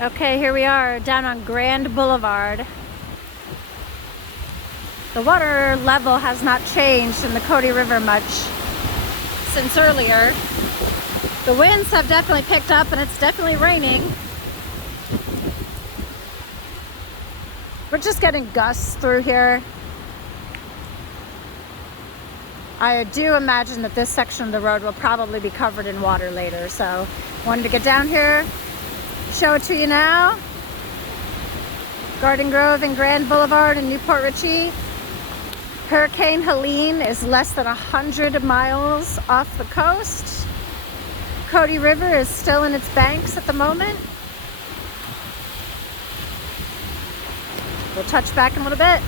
Okay, here we are down on Grand Boulevard. The water level has not changed in the Cody River much since earlier. The winds have definitely picked up and it's definitely raining. We're just getting gusts through here. I do imagine that this section of the road will probably be covered in water later, so wanted to get down here, show it to you now. Garden Grove and Grand Boulevard in Newport Richey. Hurricane Helene is less than 100 miles off the coast. Cody River is still in its banks at the moment. We'll touch back in a little bit.